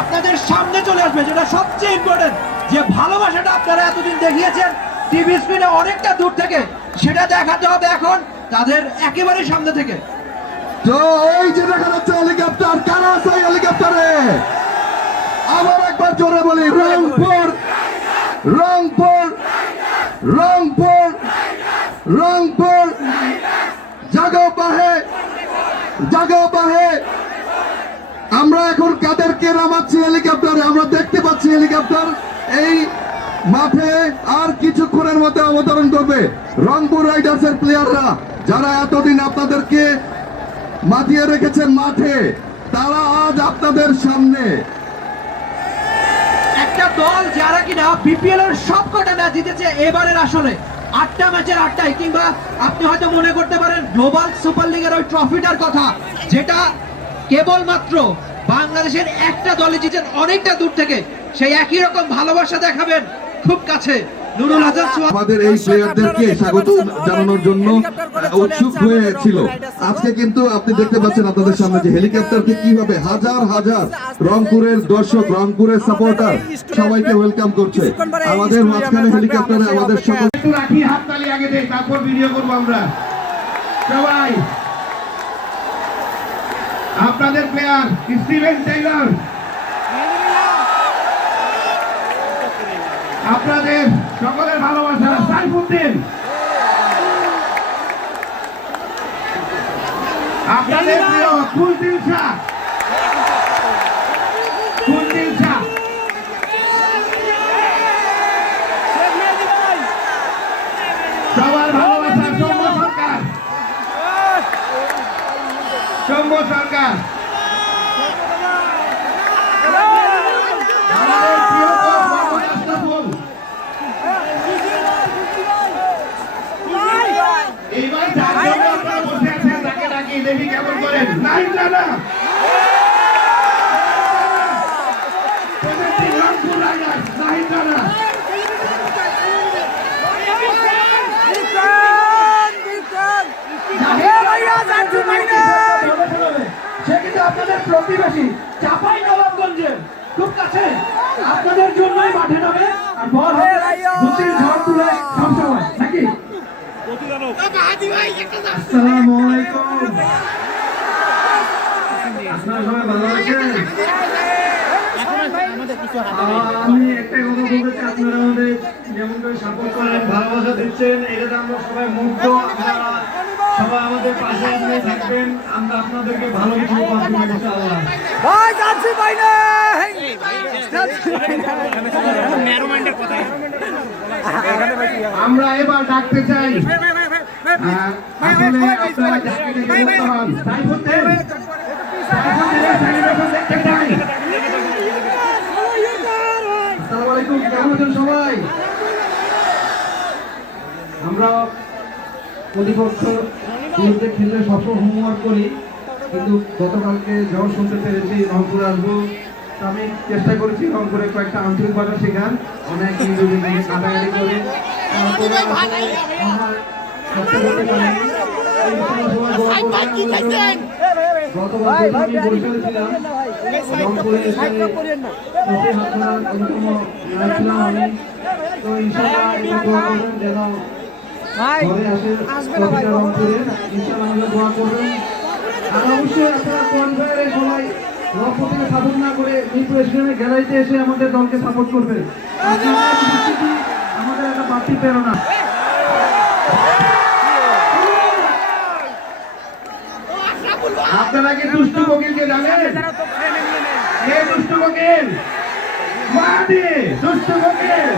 আপনাদের সামনে চলে আসবে, যেটা সবচেয়ে ইম্পর্টেন্ট যে ভালোবাসাটা আপনারা এতদিন দেখিয়েছেন টিভি স্ক্রিনে অনেকটা দূর থেকে, সেটা দেখাতে হবে এখন তাদের একেবারে সামনে থেকে। তো ওই যে দেখা যাচ্ছে হেলিকপ্টার কারা আছে হেলিকপ্টারে আবার একবার জোরে বলি, রংপুর রংপুর রংপুর রংপুর। জাগো বাহে জাগো বাহে আমরা এখন কাদেরকে নামাচ্ছি হেলিকপ্টারে আমরা দেখতে পাচ্ছি হেলিকপ্টার। এই মাঠে আর কিছুক্ষণের মধ্যে অবতরণ করবে রংপুর রাইডার্সের প্লেয়াররা যারা এতদিন আপনাদেরকে মাতিয়ে রেখেছেন মাঠে, তারা আজ আপনাদের সামনে। একটা দল যারা কিনা বিপিএল এর সব কটা ম্যাচ জিতেছে এবারের আসলে আটটা ম্যাচের আটটাই কিংবা আপনি হয়তো মনে করতে পারেন, গ্লোবাল সুপার লিগের ওই ট্রফিটার কথা, যেটা কেবলমাত্র বাংলাদেশের একটা দলে জিতেন অনেকটা দূর থেকে। সেই একই রকম ভালোবাসা দেখাবেন খুব কাছে। নুরুল হাসান আমাদের এই প্লেয়ারদেরকে স্বাগত জানানোর জন্য উৎসুক হয়েছিল। আজকে কিন্তু আপনি দেখতে পাচ্ছেন আপনাদের সামনে যে হেলিকপ্টারকে কীভাবে হাজার হাজার রংপুরের দর্শক রংপুরের সাপোর্টার সবাইকে ওয়েলকাম করছে। আমাদের মাঝখানে হেলিকপ্টারে আমাদের সকল একটু রাখি হাততালি আগে দেই তারপর ভিডিও করব আমরা। সবাই আপনাদের প্লেয়ার স্টিভেন টেইলর আপনাদের সকলের ভালোবাসা সাইফুদ্দিন। আপনাদের প্রিয় কুলদিন শাহ। কুলদিন শাহ। সবার ভালোবাসা সৌম্য সরকার আপনাদের প্রতিবেশী চাপাই নবাবগঞ্জের খুব কাছে। আপনাদের জন্যই মাঠে নামে আর বল হবে। দুটির ঝড় তুলে সবসময় নাকি? আসসালামু আলাইকুম। আপনারা সবাই ভালো আছেন? আমি একটা কথা বলতে চাই আপনারা আমাদের যেমন করে সাপোর্ট করেন ভালোবাসা দিচ্ছেন এটাতে আমরা সবাই মুগ্ধ। আপনারা সবাই আমাদের পাশে আপনি থাকবেন। আমরা আপনাদেরকে ভালো কিছু উপহার দেবো ইনশাআল্লাহ আমরা এবার ডাকতে চাই। আসলে আপনারা হন। আমরা প্রতিপক্ষ টিমকে খেললে সফল হোমওয়ার্ক করি, কিন্তু গতকালকে ঝড় শুনতে পেরেছি, রংপুর আসব। আমি চেষ্টা করেছি রংপুরে কয়েকটা আঞ্চলিক ভাষা শেখার, অনেক ইংরেজি থেকে কাটাকাটি করে। যেন ঘরে আসে প্রতিটা রংপুরে ইনশাআল্লাহ দোয়া করবেন। আর অবশ্যই আপনারা কোয়ালিফায়ারে সবাই রংপুর সাপোর্ট না করে মিরপুর স্টেডিয়ামের গ্যালারিতে এসে আমাদের দলকে সাপোর্ট করবে আমাদের একটা বাড়তি প্রেরণা। আপনারা কি দুষ্টু কোকিলকে জানেন? কে দুষ্টু কোকিল? দুষ্টু কোকিল।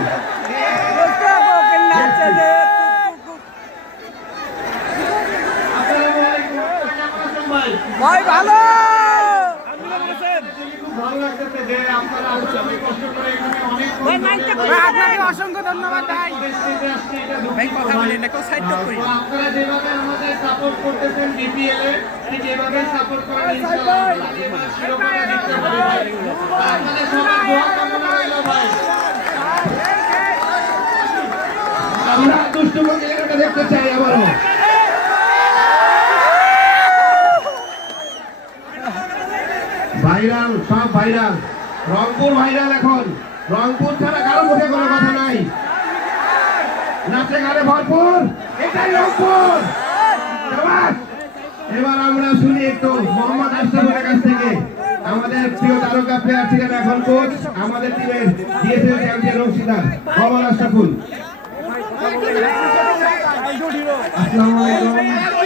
আসসালামু আলাইকুম কেমন আছেন ভাই ভাই ভালো খুব ভালো লাগতেছে যে আপনারা আসলে অনেক কষ্ট করে এখানে অনেক ভাই করে আপনাকে অসংখ্য ধন্যবাদ ভাই পরিস্থিতিতে আসছে এটা দুঃখিত ভাই কথা ভাই। না কেউ সাইড করি আপনারা যেভাবে আমাদের সাপোর্ট করতেছেন বিপিএল এ ঠিক এভাবে সাপোর্ট করেন ইনশাআল্লাহ আমরা এবার শিরোপাটা জিততে পারি ভাই আপনাদের সবার দোয়া কামনা রইল ভাই আমরা দুষ্টু কোকিলের দেখতে চাই আবারও ভাইরাল, সব ভাইরাল। রংপুর ভাইরাল এখন। রংপুর ছাড়া কারও মুখে কোনো কথা নাই। নাচে গানে ভরপুর। এটাই রংপুর। এবার আমরা শুনি একটু মোহাম্মদ আশরাফুলের কাছ থেকে। আমাদের প্রিয় তারকা প্লেয়ার ছিলেন এখন কোচ, আমাদের টিমের ডিএসএল চ্যাম্পিয়ন অংশীদার, মোহাম্মদ আশরাফুল। আসসালামু আলাইকুম।